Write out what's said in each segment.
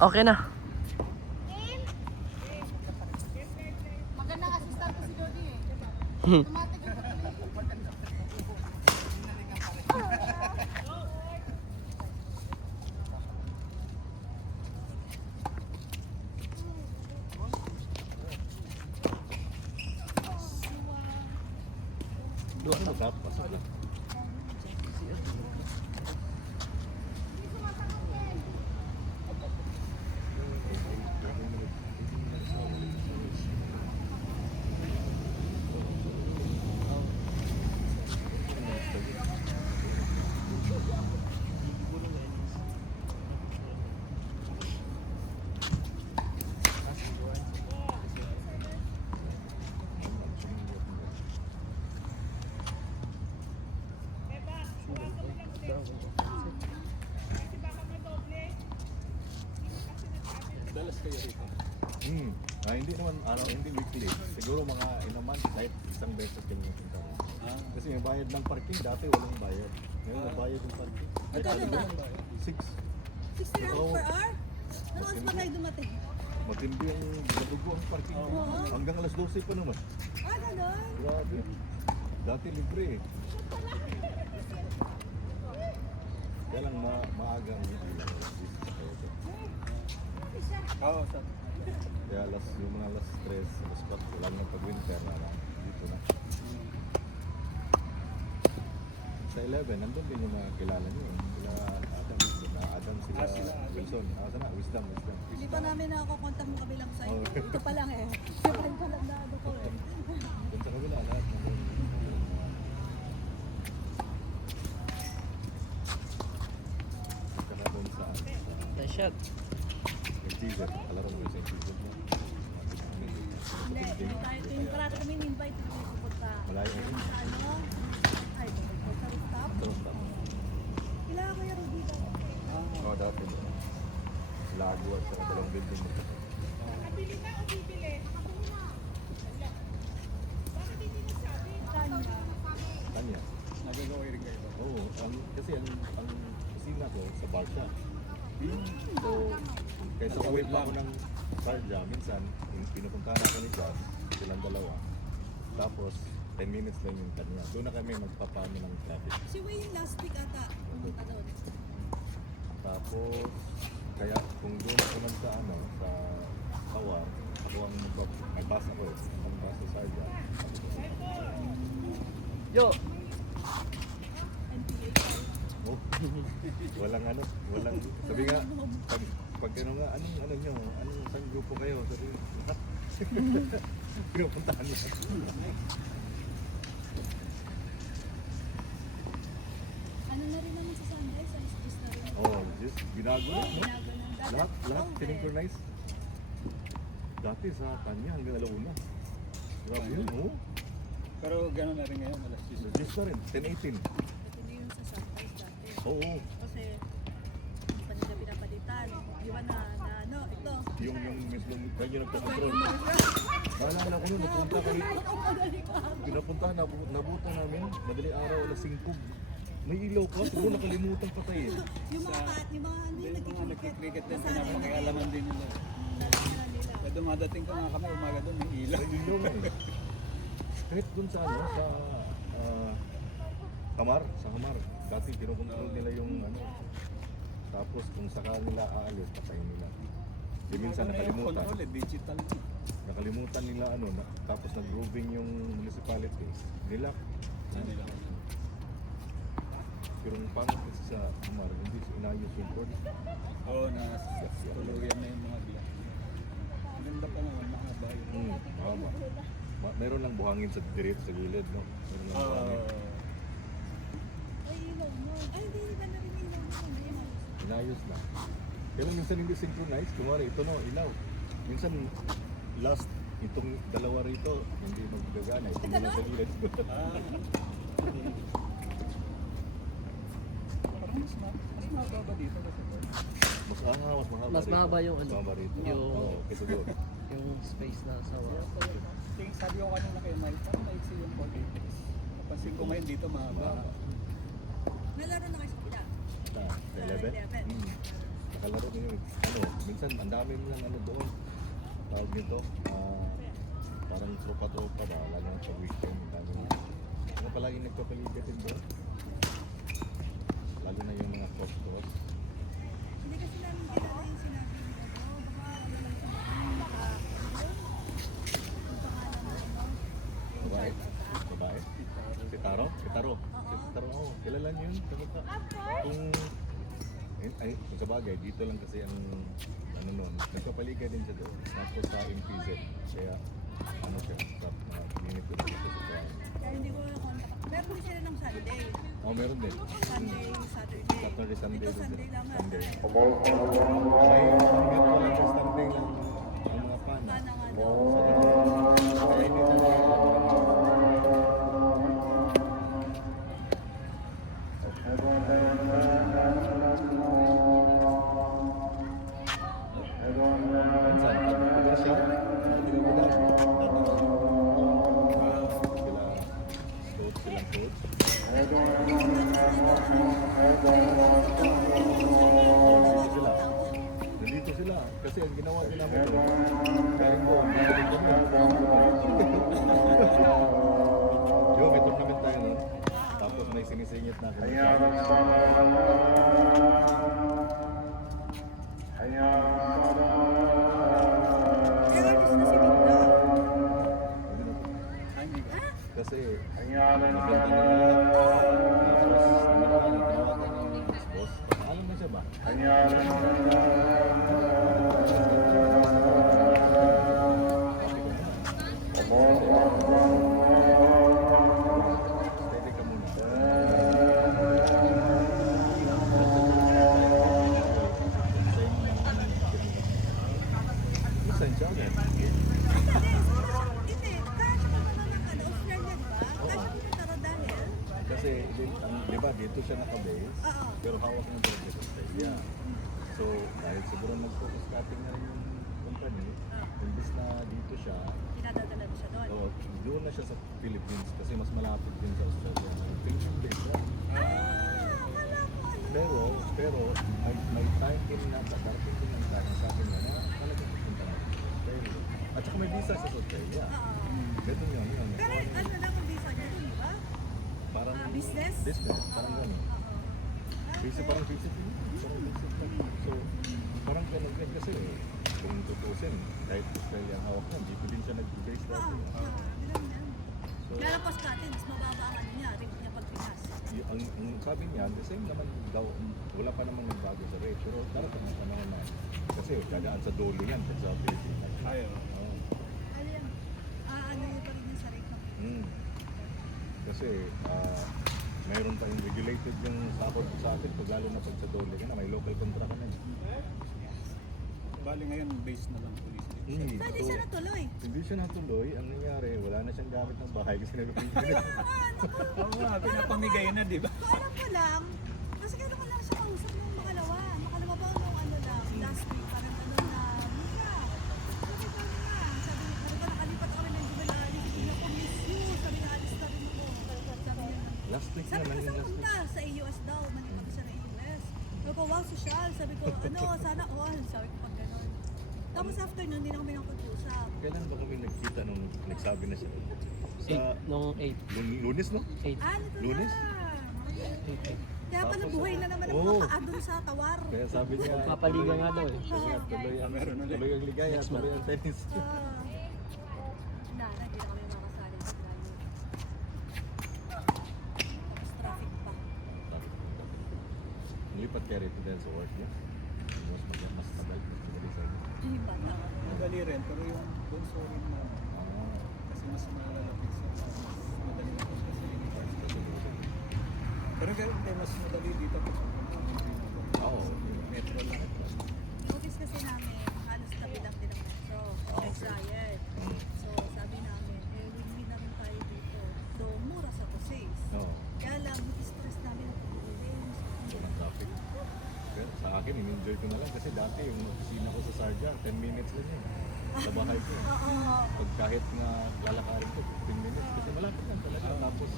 Okay na. Magandang assistant ko si Jody eh. Automatic yung Dua ano ka? Pasok na. Dalas kayo rito. Hindi naman, hindi weekly. Siguro mga in a month, kahit isang beses kami napunta. Kasi may bayad ng parking, dati walang bayad. Ngayon may bayad ng parking. Ay, ano ba? 6. 60 rounds per hour? Ano oras pa kayo dumating? Matindi ang nadugo ang parking. Hanggang alas 12 pa naman. Ah, gano'n? Grabe. Dati libre eh. Kaya lang maagang Oo, sa kaya yung mga alas 3, alas 4, wala na pag-winter na dito na. Sa 11, nandun din yung mga kilala nyo. Sila Adam, sila Wilson. Sana, Wisdom. Hindi pa namin nakakontak mo kabilang side. Ito pa lang eh. Sabay pa lang na ano ko eh. Dun sa kabila, lahat nandun. Saka dun sa Nice shot. teaser, kalaro mo yung teaser mo. Hindi, hindi tayo. Yung parati kami invite na kami pupunta. Malayo na yun. Sa ano? Ay, sa rooftop. Terus tama. Kailangan ko yung Ruby daw. Oo, dati. Lago at sa dalawang building mo. Nakabili na o bibili? Nakabili na. Bakit hindi nagsabi? Saan ba? Kanya? nagagawa rin kayo. Oo, kasi ang kusina ko sa bar siya. So, kaysa uwi pa ako ng Sarja, minsan, pinupuntahan ako ni Jazz, silang dalawa. Tapos, 10 minutes lang yung kanya. Doon na kami magpapano ng traffic. Si Wayne last week ata. Pumunta doon. Tapos, kaya kung doon ako naman sa Kawar, ako ang may bus ako eh. Ang bus sa Sarja. Yo! Oh, walang, sabi nga, pag ano nga, anong saan grupo kayo? Sabi nga, pinupuntahan niya. Ano na rin naman sa Sunrise? Ice juice na rin. Oh, just binago na, no? Binago ng dati. Lahat, synchronize. Dati sa kanya hanggang alauna. Grabe yun, oh. Pero gano'n na rin ngayon, alas 10. Just na rin, 10-18. Ito din yung sa Sunrise dati. Oo, Kasi hindi pa nila pinapalitan. Di ba na ano, ito. yung mismo, kanya nagtakontrol. Naalala ko nun, napunta kami, pinapuntahan, nabuta namin, madaling araw, alas 5. May ilaw pa, siguro nakalimutan patay eh. Yung mga kat, yung mga ano yung Yung mga nagkikriket din, Nasanay na pinapakialaman din nila. nila nila. Kaya dumadating pa nga kami, umaga doon, may ilaw. May ilaw nga eh. Kahit dun sa Kamar, dati pinukontrol nila yung tapos kung saka nila aalis, patayin nila. Di minsan nakalimutan. Control, digital. Nakalimutan nila tapos nag-roving yung municipality. Nilak. Pero ang pangit kasi sa Kamar, hindi inayos yung board. Oo, tuluyan na yung mga black. Maganda pa naman, mahaba yun. Tama. Meron lang buhangin sa diretso sa gilid, no? Meron lang buhangin. Ay, ilaw mo. Ay, hindi ba na rin ilaw mo? Hindi. Inayos na. Pero minsan hindi synchronize. Kumari, ito no, ilaw. Minsan, last, itong dalawa rito, hindi magagana. Ito muna sa gilid. Parang mas mababa dito kasi. Mas mahaba yung Mas mahaba rito. yung- Oo, kaysa doon. Yung space na sa Sabi ko kanina kay Mike, parang maiksi yung 48 days. Napansin ko ngayon dito mahaba. Nalaro na kayo sa pila. Sa 11? kalaro mo yung, minsan ang dami mo lang doon. Tawag nito, parang tropa-tropa ba, lalo na sa weekend. Palaging nagpapaligat din doon. Lalo na yung mga cross-cross. Hindi kasi namin kilala yung sinabi ni baka ano lang sa Babae? Babae? Si Taro? Si Taro? Si Taro, oo. Kilala niyo yun? Kamukha. Kung sa bagay, dito lang kasi ang ano nun, nagpapaliga din siya doon. Tapos sa MPZ. Kaya, ano siya, stop na minute ko dito sa kaya. Kaya hindi ko contact. Meron din sila ng Sunday. Oo, meron din. Sunday, Saturday. Saturday, Sunday. Ito Sunday lang nga. Sunday. May hanggang ko lang sa Sunday lang ang mga pana. Pana nga daw. Kaya hindi na minsan, pag siya, hindi mo na sila silang coach. Sila. Nandito sila. Kasi ang ginawa din namin doon, kaya ko, bibalik kami. Yo, may tournament tayo nun. Tapos may sinisingit na kami. Meron din sila si Victor. Hindi ba? Kasi, nabenta na nila. Tapos, tinawagan ng boss. Alam mo siya ba? Steady ka muna. Pasensya ka. Hindi, kahit naman ng Australia, di ba? Kahit hindi taro dahil. Kasi, di ba, dito siya nakabase, Oo. pero hawak ng project sa Australia. So, dahil siguro mag-focus cutting na rin yung company, imbis na dito siya, Pinadadala mo siya doon. so, doon na siya sa Philippines kasi mas malapit din sa Australia. Philippines base siya. Akala ko ano. Pero, may time din na pagkarating din ang time sa akin na talagang pupunta na sa Australia. At saka may visa siya sa Australia. Oo. Ganun yun. Pero ano na kung visa niya dun, di ba? Parang Business? Business, parang Oo. ganun. Oo. Busy, parang busy din. Parang busy lang. So, parang ganun din kasi kung tutusin, kahit Australia ang hawak niya, dito din siya nag-base Oo. dati. Ganun yan. So, Lalapos natin, mas mababa ang ano niya, rate niya pag Pinas. ang sabi niya, the same naman daw, wala pa namang nagbago sa rate, pero darating ang panahon na, kasi dadaan sa dolo yan, sa Pilipinas. Ayaw. Oo. Ano yan? Ano yun pa rin yung sa rate ng Kasi, mayroon pa yung regulated yung sahod sa atin, pag lalo na pag sa dole ka na, may local contract ka na. Bali ngayon, base na lang police dito. Pwede siya natuloy. Hindi siya natuloy, ang nangyari, wala na siyang gamit ng bahay kasi nag-pilipinas. Oo nga, pinapamigay na, di ba? Kung alam ko lang, kasi kailan ko lang siya kausap nung makalawa. Makalawa ba nung ano lang, last week, parang ano na, Mika, sabi ko na, sabi ko nakalipat kami ng Juvenal Alis, hindi ako miss you, sabi na alis na rin ako. Sabi niya, Last week na, sabi ko nanging saan last week. punta? Sa AUS daw, manig kami siya ng AUS. Sabi ko, wow, social. Sabi ko, ano, sana all. Sabi ko pag gano'n. Tapos afternoon, hindi na kami nakapag-usap. Kailan ba kami nagkita nung nagsabi na siya? Sa 8, nung 8. Lunes, no? 8. Nito Lunes? na. Kaya pala Tapos, buhay na naman ang oo. mga kaadon sa tawar. Kaya sabi niya, Papaliga nga daw eh. Kasi nga, Meron ulit. tuloy ang ligaya, Next tuloy month. ang tennis. Hindi na kami makasali sa plano. Tapos traffic pa. Nilipat kaya rito dahil sa work niya. Mas tagal, mas madali sa inyo. Yung bata. Madali rin, pero yung bunso rin na, kasi mas malalapit sa mas madali na kasi yung parts kasi dito. Pero kaya hindi, mas madali dito pag Oo. metro lang. Notice kasi namin, halos tabi lang din ang metro. Next Ryan. So sabi namin, win-win namin tayo dito. So mura sa Tusis. Oo. Kaya lang, stress namin ang pag-uwi. Walang traffic. Pero sa akin, in-enjoy ko na lang kasi dati yung opisina ko sa Sarja, 10 minutes lang yun. Sa bahay ko. Oo. Pag kahit nga lalakarin ko, 15 minutes. Kasi malapit lang talaga. Tapos,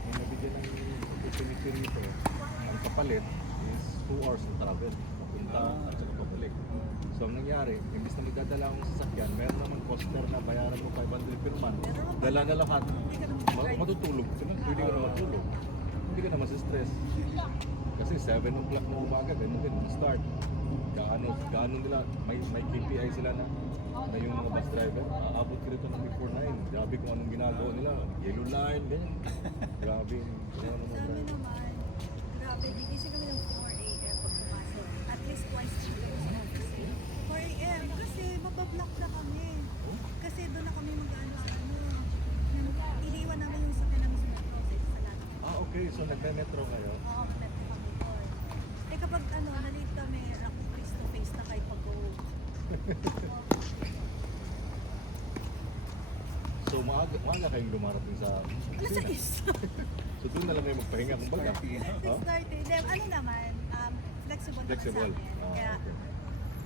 yung nabigyan ng opportunity rito, ang kapalit is 2 hours ng travel. Papunta at saka So ang nangyari, imbis na magdadala akong sasakyan, meron naman coaster na bayaran mo 500 per month. Dala na lahat. Hindi ka naman Matutulog ka na, pwede ka na matulog. Hindi ka na masistress. Kasi 7 o'clock na umaga, ganun din, start. Gaano nila, may KPI sila na yung mga bus driver, aabot ka rito ng before 9. Grabe kung anong ginagawa nila. Yellow line, ganyan. Grabe. Sa amin naman, grabe, gigising kami ng 4 a.m. pag pumasok. At least twice a day kami sa office. 4 a.m. kasi mabablock na kami. Kasi doon na kami mag-ano. Iniwan namin yung sakyan namin sa metro sa isa sa lahat. Okay. So nagme-metro kayo? Oo, metro kami doon. Eh kapag nalit kami, ako face to face na kahit pag-go. So maaga kayong dumarating sa Alas sa isa. So doon na lang kayo magpahinga kung baga. Oh? Started. Then, naman, flexible naman Flexible. sa amin. Kaya Okay.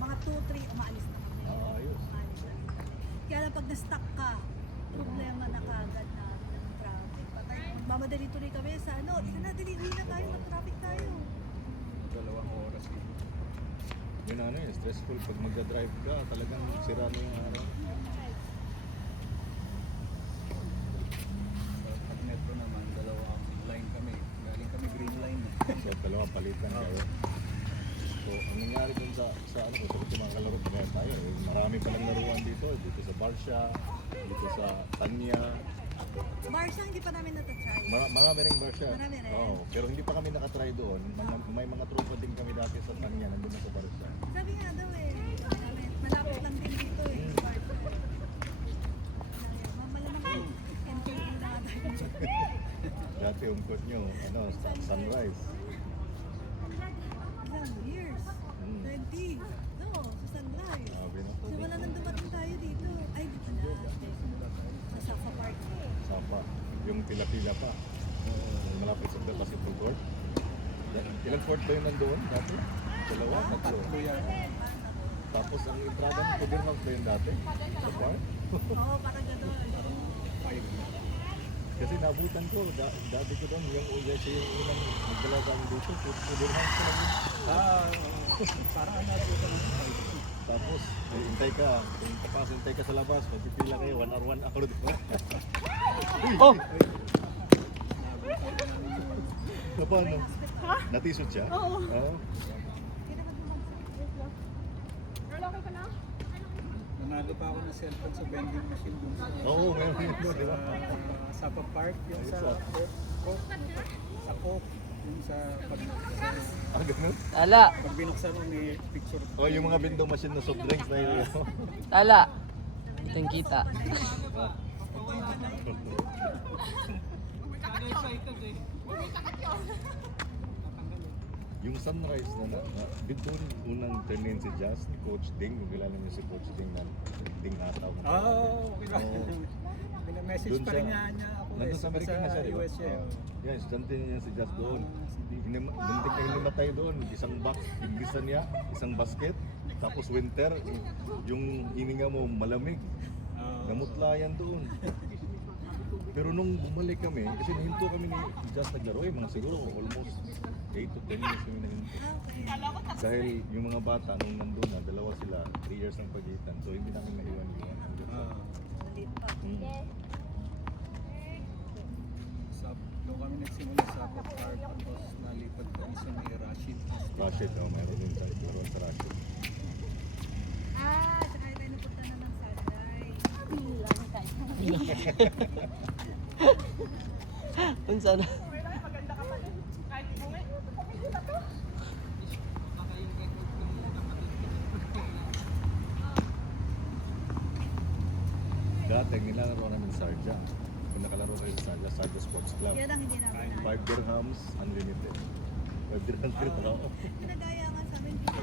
mga 2-3 umaalis na kami. Ayos. Umaalis na kami. Kaya lang pag na-stuck ka, problema na kagad na ng traffic. Patay, magmamadali tuloy kami sa ika na, dali na tayo, mag-traffic tayo. 2 oras eh. Yun stressful pag magdadrive ka, talagang sira na yung araw. Pag metro naman, 2 line kami. Galing kami green line. So dalawa palitan kayo. So ang nangyari dun sa kung mga kalaro kaya tayo, marami palang laruan dito sa Barcia, dito sa Tanya. Barca, hindi pa namin natatry. Marami ring Barcia. Marami rin. Oo, pero hindi pa kami nakatry doon. May mga tropa din kami dati sa Tanya, nandun na sa Barcia. Sabi nga daw malapit lang din dito Barca. Malamang MTV na nga tayo. Dati umkot nyo, Sunrise. Ilang years? 20. No, sa Sunrise. Sabi na. Simula nang dumating tayo dito. Ay, dito na. Sa Safa Park. Sapa, yung pila-pila pa. Malapit sa basketball court. Ilang court ba yung nandoon dati? 2, 3. Tatlo yan. Tapos ang entrada ng Kudirmag ba yun dati? Sa park? Oo, parang gano'n. 5. Kasi nabutan ko, dati ko doon, yung siya yung unang nagdalaga dito, Kudirmag sa naging. Parang natin ito ng 5. Tapos, hintay ka, kung tapos hintay ka sa labas, magpipila kayo, 1 hour 1 ako dito. Oh! So, paano? Natisod siya? Oo. Oo. Nanalo pa ako ng cellphone sa vending machine dun sa Oo, meron yun, di ba? Sapa Park, yung sa Coke, sa Coke, yung sa Ganun? Tala! pag binuksan mo may picture. O, yung mga vending machine na soft drinks na yun. Tala! Itong kita. Yung Sunrise na dito unang turn si Jazz, ni Coach Ding, yung kilala niyo si Coach Ding na Ding Hataw. Okay lang. Oo. Pina-message Doon pa rin niya ako Nandun sa Amerika na siya, di ba? US siya. Yes, estudyante niya si Jazz doon. Buntik na hinimatay doon. Isang box, bilisan niya, isang basket. Tapos winter, yung hininga mo malamig. Namutla yan doon. Pero nung bumalik kami, kasi nahinto kami ni Jazz naglaro, mga siguro almost 8 to 10 minutes kami nahinto. Dahil yung mga bata, nung nandun na, dalawa sila, 3 years ang pagitan. So hindi namin naiwan yun. Maliit pa. Doon kami nagsimula sa Sapa Park, tapos nalipad kami sa may Rashid. Rashid, meron din sa laro sa Rashid. Tsaka tayo napunta na ng Sunrise. Kung saan? Dati, nilalaro namin Sarja. Kung nakalaro kayo sa Sarja, Sarja Sports Club. Yan ang hindi namin na. 5 dirhams, unlimited. 5 dirhams per tao. Pinagaya nga sa amin dito.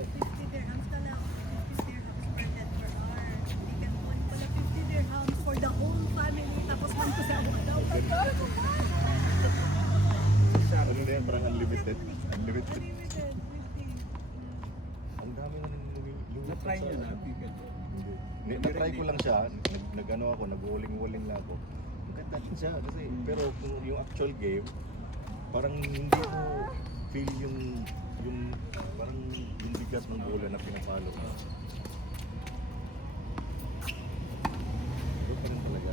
50 dirhams ka lang. 50 dirhams per head per hour. You can win pala 50 dirhams for the whole family. Tapos man ko sa ako daw. Ano na yan, parang unlimited. Unlimited. Unlimited. 50. Ang dami nang lumipad Na-try sa- nyo na, Pickle. Hindi. Na-try ko lang siya, nag-ano ako, nag-walling-walling lang ako. Ang ganda din siya kasi, pero kung yung actual game, parang hindi ko feel yung parang yung bigat parehas ng bola na pinapalo. Ito pa rin talaga.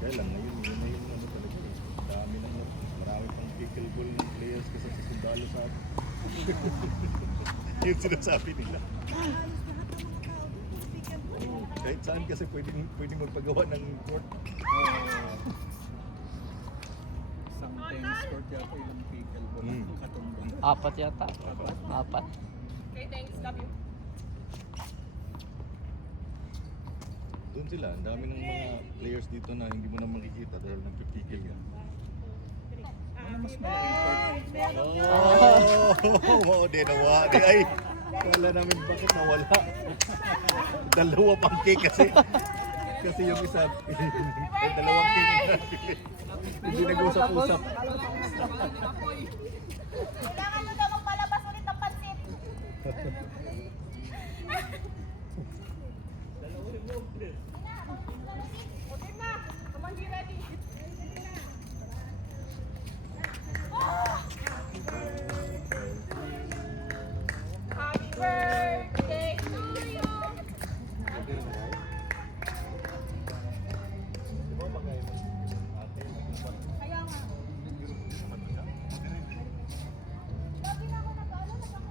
Kaya lang, ngayon ano talaga eh. Dami na, marami pang pickleball ng players kasi sa sundalo sa atin. Yun sinasabi nila. Halos lahat ng mga tao doon, puro pick and roll. Kahit saan kasi pwedeng magpagawa ng court. Isang tennis court yata ilang pickleball Mm. katumba. 4 yata. 4. Doon sila, ang dami ng mga players dito na hindi mo na makikita dahil nagpipikil yan. Ano mas malaking court? Oh, di nawa. Di ay, wala namin bakit nawala. Dalawa pang cake kasi. Kasi yung isa, dalawang cake na napili. Hindi nag-usap-usap. Kailangan mo daw magpalabas ulit ng pansit. Happy birthday to you. Kaya nga. Lagi na ako nag-club sa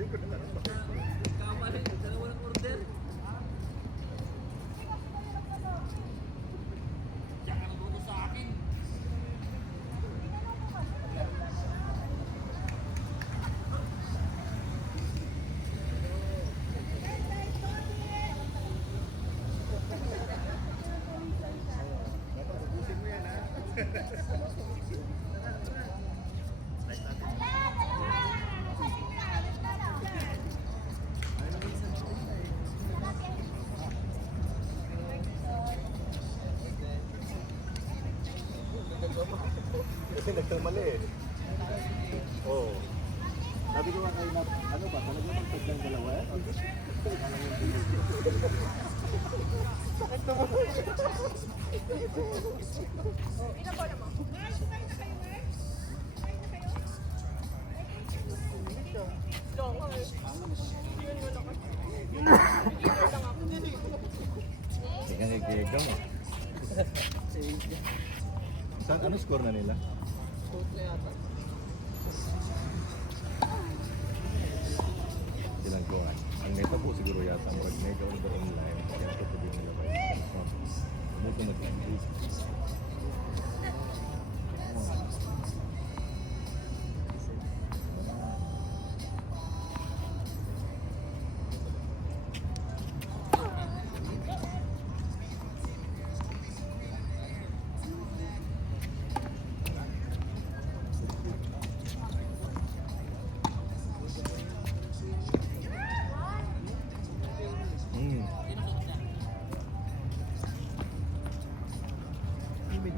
You belong to Kasi nagkamali eh. Oo. Sabi ko nga kayo na, ano ba, talaga magtaglang dalawa eh? Sige nga gigaw mo. Saan, ano score na nila? Silang ko nga. Ang neta po siguro yata, marag mega under online. Kaya ito po din nila ba? Buto nag-end.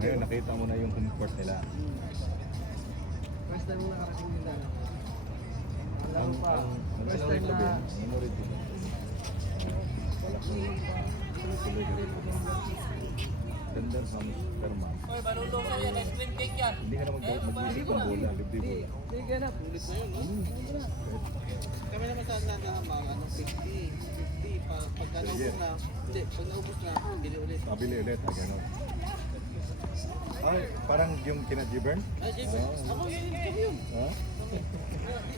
Ngayon nakita mo na yung home court nila. First time mo nakarating nila. Ang memory ko din. Memory ko din. Wala ko tuloy-tuloy din. Ganda sa perma. Hoy, balulong sa yan. Ice cream cake yan. Hindi ka na mag-isip ng bola. Libre bola. Hindi ka na. Pulit na yun. Kami naman sa mga ano, 50. Pagka naubos na, hindi, pag naubos na, bili ulit. Pabili ulit. Gano'n. Ay, parang yung kina Gibern? Ay, Jason, ako yun, kami yun. Ha?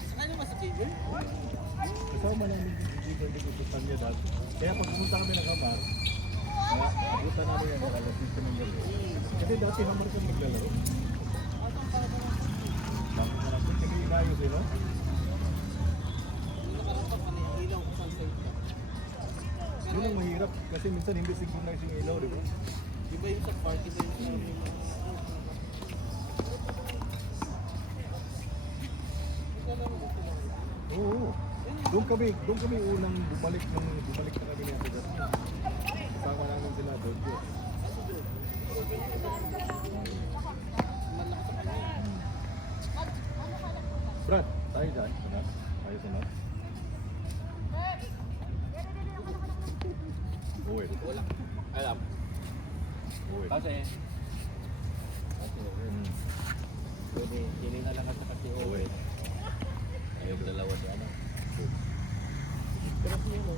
Sa kanya ba sa Jason? Kasama namin yung Gibern dito sa Tanya dati. Kaya pag pumunta kami ng Hamar, abutan namin yan alas 6 ng gabi. Kasi dati Hamar kami naglalaro. Bakit na natin kami inayos eh, no? Yung nakarapat pa niya, ilaw kung saan sa'yo ka. Yun ang mahirap kasi minsan hindi synchronize yung ilaw, di ba? Iba yung sa park, iba yung sa Oo. Doon kami unang bumalik na kami ni Ate Jasmine. Kasama namin sila doon. tayo dyan. Ano? Ayos ano? Uwi. Wala. Alam. Uwi. Kasi pwede hindi na lang sa kasi Uwi. Ayaw dalawa di ano. Pero siya mo.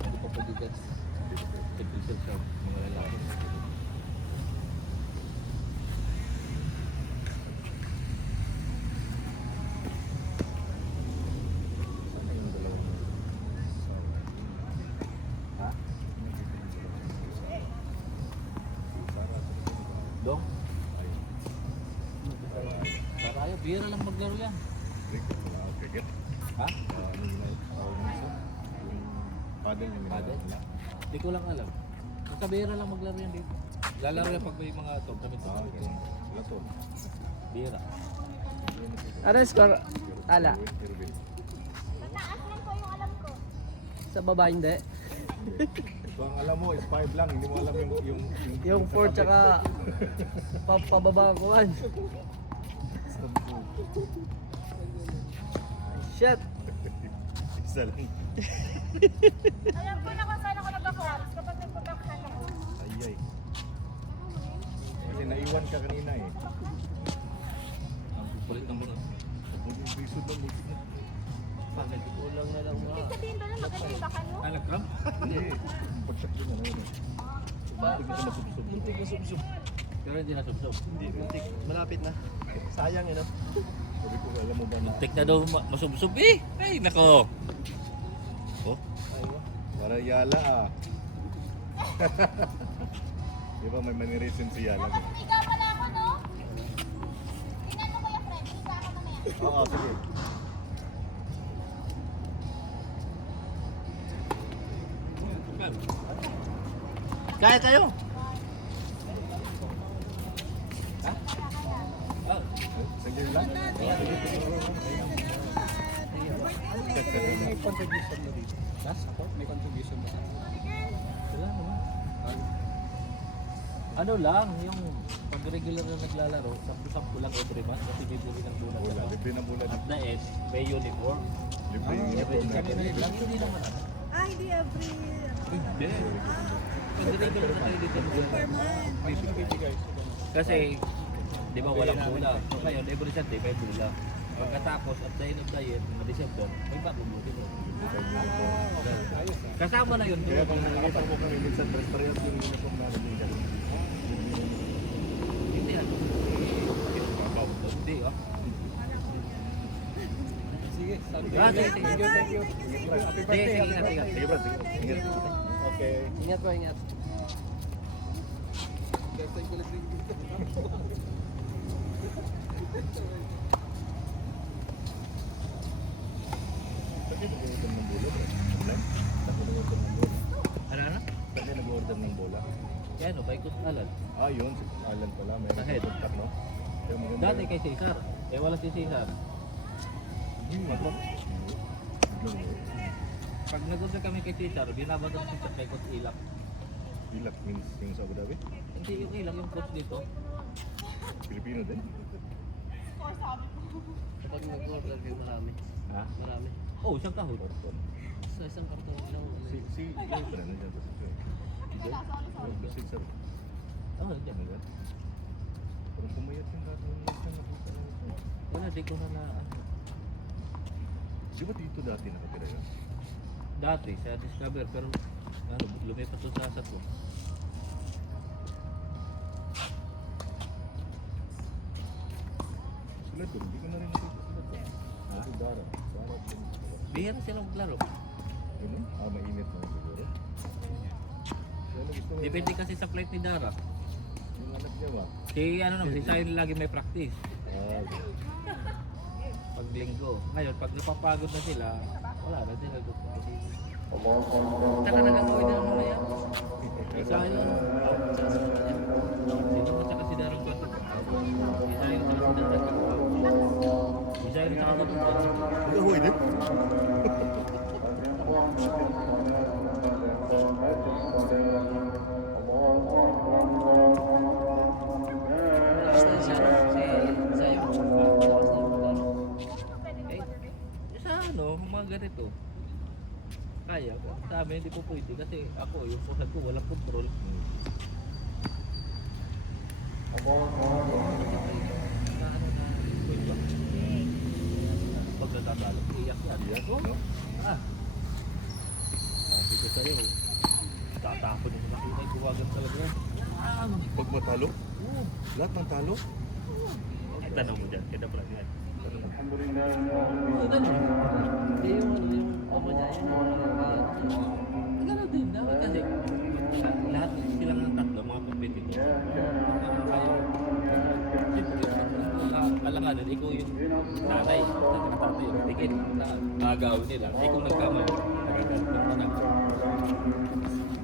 Hindi pa pwede dyan. Typical siya. Mga lalaki. Sana yung dalawang Ha? Sarah. Dong? Para ayaw, bira lang maglaro yan. Cricket. Ha? Ano yun ay? Yung paddle yung Paddle? Hindi ko lang alam. Magkabira lang maglaro yan dito. Lalaro yan pag may mga tournament. Okay. Lato. Bira. Ano yung score? Ala. Irvin. Mataas lang po yung alam ko. Sa baba hindi. So ang alam mo is 5 lang, hindi mo alam yung Yung 4 tsaka pababa ang kuhan. Shit. Isa lang. Alam ko na kung saan ako nag-forms kapag nagpapakhan ako. Ayay. Kasi naiwan ka kanina eh. Ang kulit ng mga. Huwag yung bisod ng musik na. Bakit? Kulang na lang Ibig sabihin doon na maganda yung baka nyo. Ah, nag-cramp? Hindi. Pagsak yun na yun. Muntik na masubsob. Muntik na subsob. Pero hindi nasubsob. Hindi, muntik. Malapit na. Sayang eh no? Sabi ko, alam mo ba na? Tek na daw masubsob eh. Ay, nako. Oh, Para Yala ah. Di ba may manirisin si Yala? Dapat higa pala ako, no? Tingnan mo kuya Fred, higa ka mamaya. Oo, sige. kaya tayo. Ha? Oh, Sige lang. May contribution mo dito. May contribution mo sa wala naman. Ano lang, yung pag regular na naglalaro, sampu-sampu lang every month kasi bibili ng bulan. Bula, libre ng bulan. At the end, may uniform. Libre yung uniform natin. Hindi naman ano. Hindi every Hindi. Hindi regular na kayo dito. per month. May pinibigay. Kasi, di ba walang bula. So ngayon, every Sunday may bula. Pagkatapos, at the end of the year, mga December, may bagong bula. Kasama na yun. Kaya kung nakita mo kami minsan, parehas yung uniform natin. Hindi na. Hindi, oh. Sige, sabi Ah, sige, sige. Thank you, thank you. Happy Sige, birthday. sige, ingat, ingat. Sige bro, sige. Ingat. Okay. Ingat po, ingat. Kasi nag-order ng bola bro. Ano? Kasi nag-order ng bola. Ano? Kasi nag-order ng bola. Kaya ano, Baikot Alan. Ah, yun. Si Alan pala. May Ahead. contact, no? Kaya maganda. Dati kay Cesar. Eh, wala si Cesar. Pag nag-order kami kay Cesar, binabagay ko sa Baikot Ilak. Ilak means yung sa Abu Dhabi. Hindi yung Ilak, yung coach dito. Filipino din. Kapag nag-order kayo marami. Ha? Marami. Oh, isang kahon. Sa isang karton lang. Si yung pa na nandiyan sa sityo. Yung si Sir. Oh, nandiyan. Ano ba? Parang pumayat yung lahat ng minsan nakita na ito. Wala, di ko na ano. Di ba dito dati nakatira yun? Dati, sa Discover, pero ano, lumipat to sa Sato. Sila to, hindi ko na rin nakita sila to. Ha? Si Dara. Dara. Bihira silang maglaro. Ano? Ah, mainit na siguro. Kaya gusto mo Depende kasi sa flight ni Dara. yung anak niya ba? Si ano naman, si Sayon lagi may practice. Ah, Pag linggo. Ngayon, pag napapagod na sila, Wala na din nagtutuwa. Tsaka nag-away na mamaya. Isa yun. Sino ko tsaka si Darong Kwato. Isa yun tsaka si Darong Kwato. Isa yun tsaka si Darong Kwato. Nag-ahoy din? Basta siya, si Zayo. Eh, sa ano, mga ganito. Kaya, sa amin hindi po pwede kasi ako, yung pusad ko walang control. Na ano na, wait lang. Pag natatalo, iyak yan. Iyak, no? Ah. Sabi ko sa'yo, tatapon yung makina, buwagan talaga yan. Pag matalo? Oo. Lahat ng talo? Ay, tanong mo dyan, kaya pala yan. Oo, ganun. Hindi yung ano, yung ama niya, yung Gano'n din, dapat kasi lahat silang ng tatlo, mga competitor. Alanganin, ikaw yung nanay, tatay, yung tigil na magagawin nila. Ikaw nagkamali, nagagalit mo na.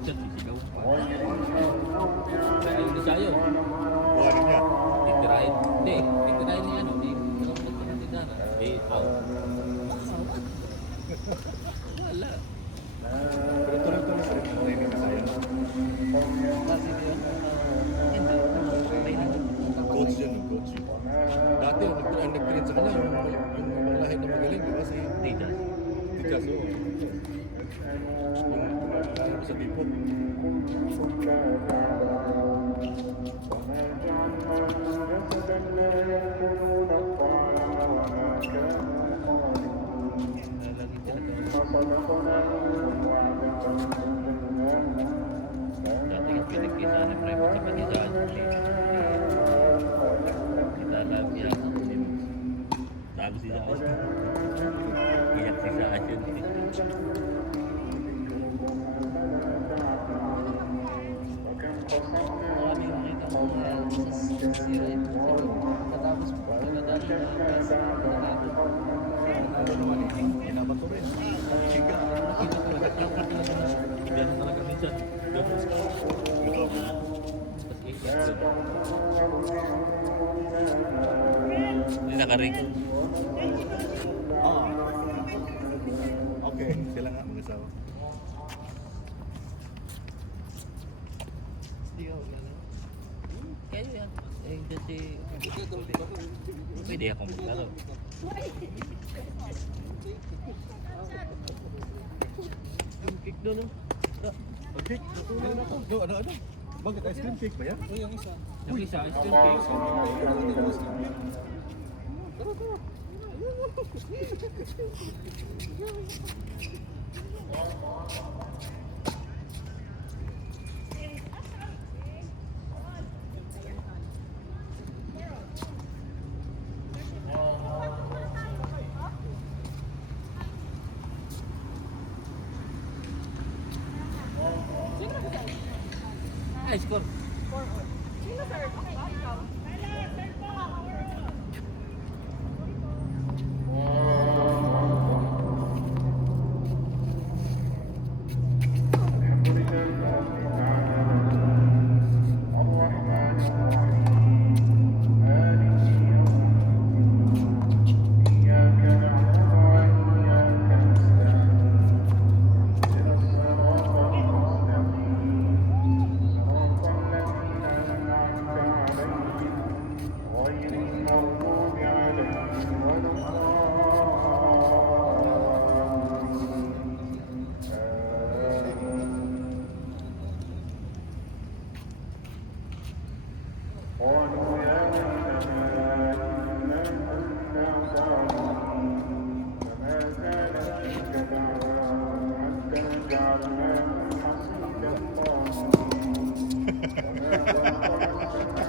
Siya, sisigaw pa. Kaya ayun na sa'yo, Buhanin niya. titirahin. Hindi, titirahin niya ano, hindi. Ikaw nagkamali na. Eh, out. Wala. Pero tuloy-tuloy pa rin ang training na sa'yo. kasi yun, hindi, patay na. Coach yan, yung coach. Dati, ang nag-train sa kanya, yung lahi na magaling, di ba? Si Tigas. Tigas, oo. Yung sa Bipot. Lagi sila dati nga pinagkisa ni Premo sa Panisan. Kita lang yan. Talo si Saas. Iyak si Saas yun. Marami yung nakita ko na sa zero eh. Matapos po, nadali na yung pesa na natin. Ano naman, hinabat ko rin. Siga. Ganun talaga minsan. Tapos iyak yun. Hindi nakaring. Ah. Okay, sila nga mag-asawa. Hindi ako gano'n. Kaya yan. Eh, kasi pwede akong maglaro. Yung kick doon, no? Okay, natuloy na ako. Ano? Bakit ice cream cake ba yan? Uy, yung isa. Yung isa, ice cream cake. Ay, score.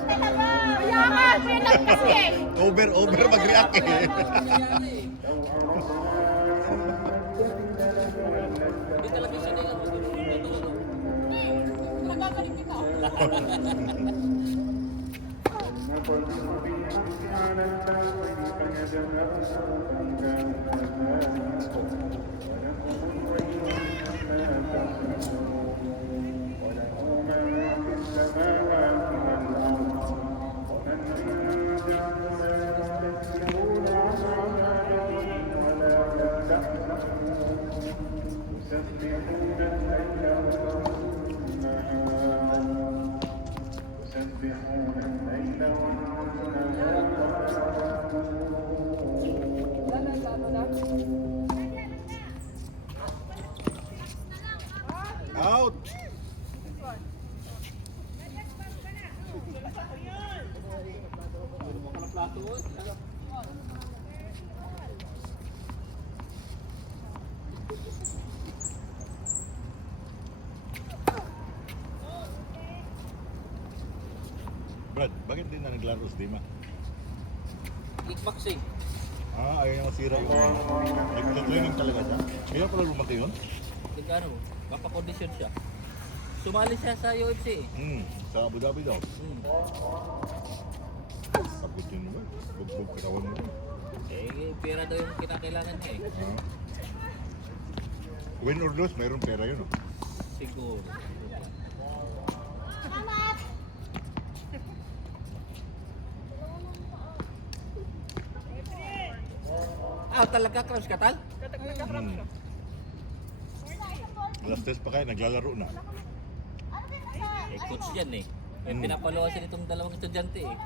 Kaya nga, pinag kasi eh. Over mag-react eh. Hindi talaga siya na Nagagaling kita. Thank you. Out! Brad, bakit din na naglaro si Dima? Kickboxing. Ayaw niya masira yung nag-training talaga siya. Kaya pala lumaki yun? Tigano, kapakondisyon siya. Sumali siya sa UFC. Sa Abu Dhabi daw. Hmm. Pagod yun mo, bugbog katawan mo. Pera daw yung kinakailangan niya eh. Win or lose, mayroong pera yun. Siguro. Talaga crush ka tal? Alas 3 pa kayo, naglalaro na. Coach yan eh. Pinapaluwasin itong dalawang estudyante eh.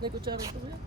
May kutsara ito ba yan?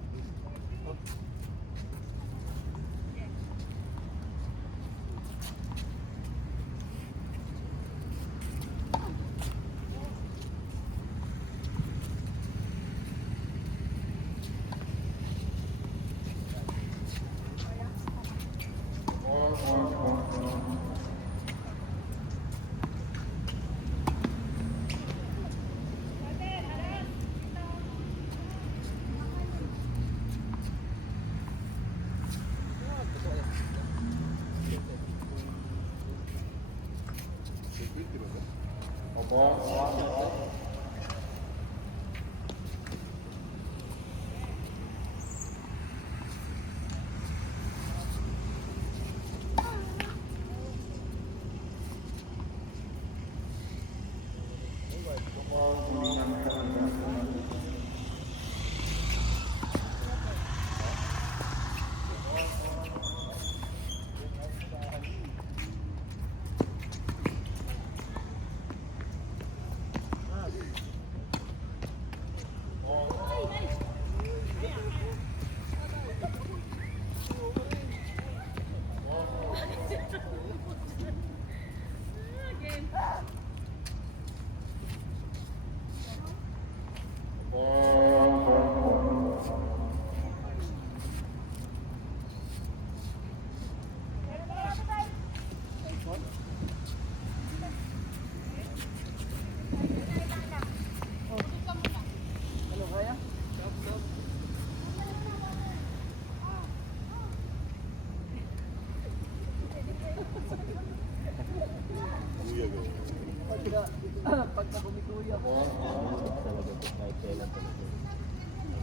Pagka kumikuya ko. Talaga po, kahit kailan talaga.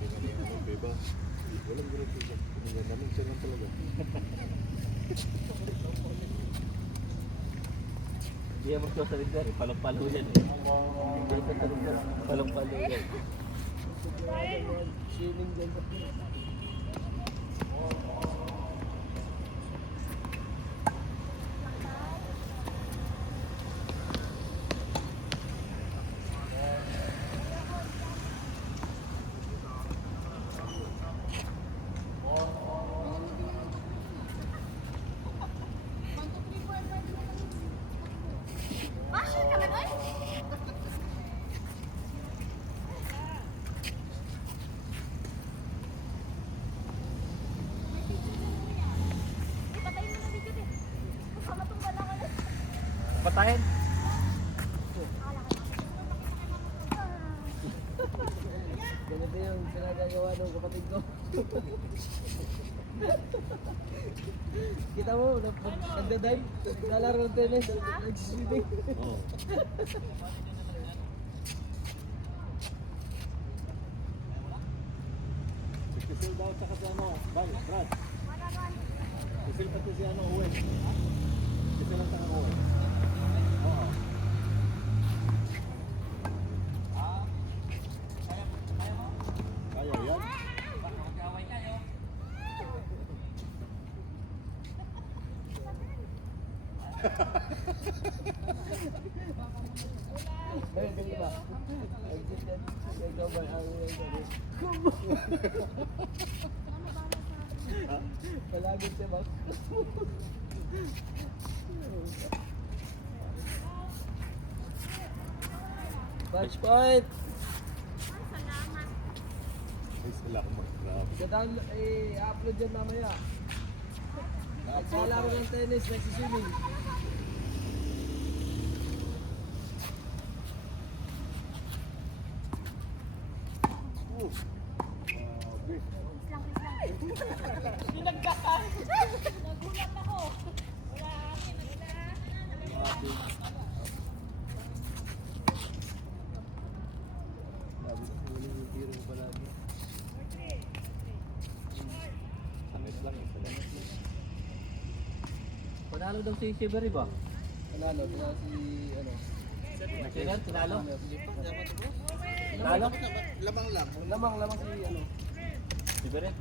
Sabi nga niya, beba, walang ganun siya. Kumila namin siya lang talaga. Hindi yan magsasalit dyan eh. Palang-palo yan eh. Hindi yan magsasalit dyan. Palang-palo yan. Swimming dyan sa Pinas. Patayin. Ganito yung pinagagawa ng kapatid ko. Kita mo, nagda-dive, naglalaro ng tennis, nag-swimming. Oo. Kisil daw tsaka si ano, Brad. Kisil pati si ano, Owen. Kisil ang tsaka Owen. Oo. Kaya yan. Ayun, di ba? Ikaw ba ang Kalagit siya ba? Match point! Ay, salamat. Grabe. Gadang i-upload yan mamaya. Naglalaro ng tennis, nagsiswimming. Nagulat ako. Wala akin. Sabi ko, huling yung tiro ko palagi. Anis lang, salamat. Panalo daw si Shivery ba? Panalo si ano? Sino? Panalo? Panalo? Lamang lang. Lamang si ano? Siberit.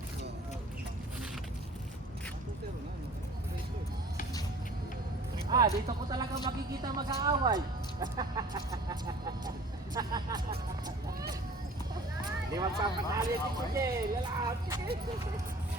Dito ko talaga makikita mag-aaway. Di magpapatali si Kuya. Lalakad.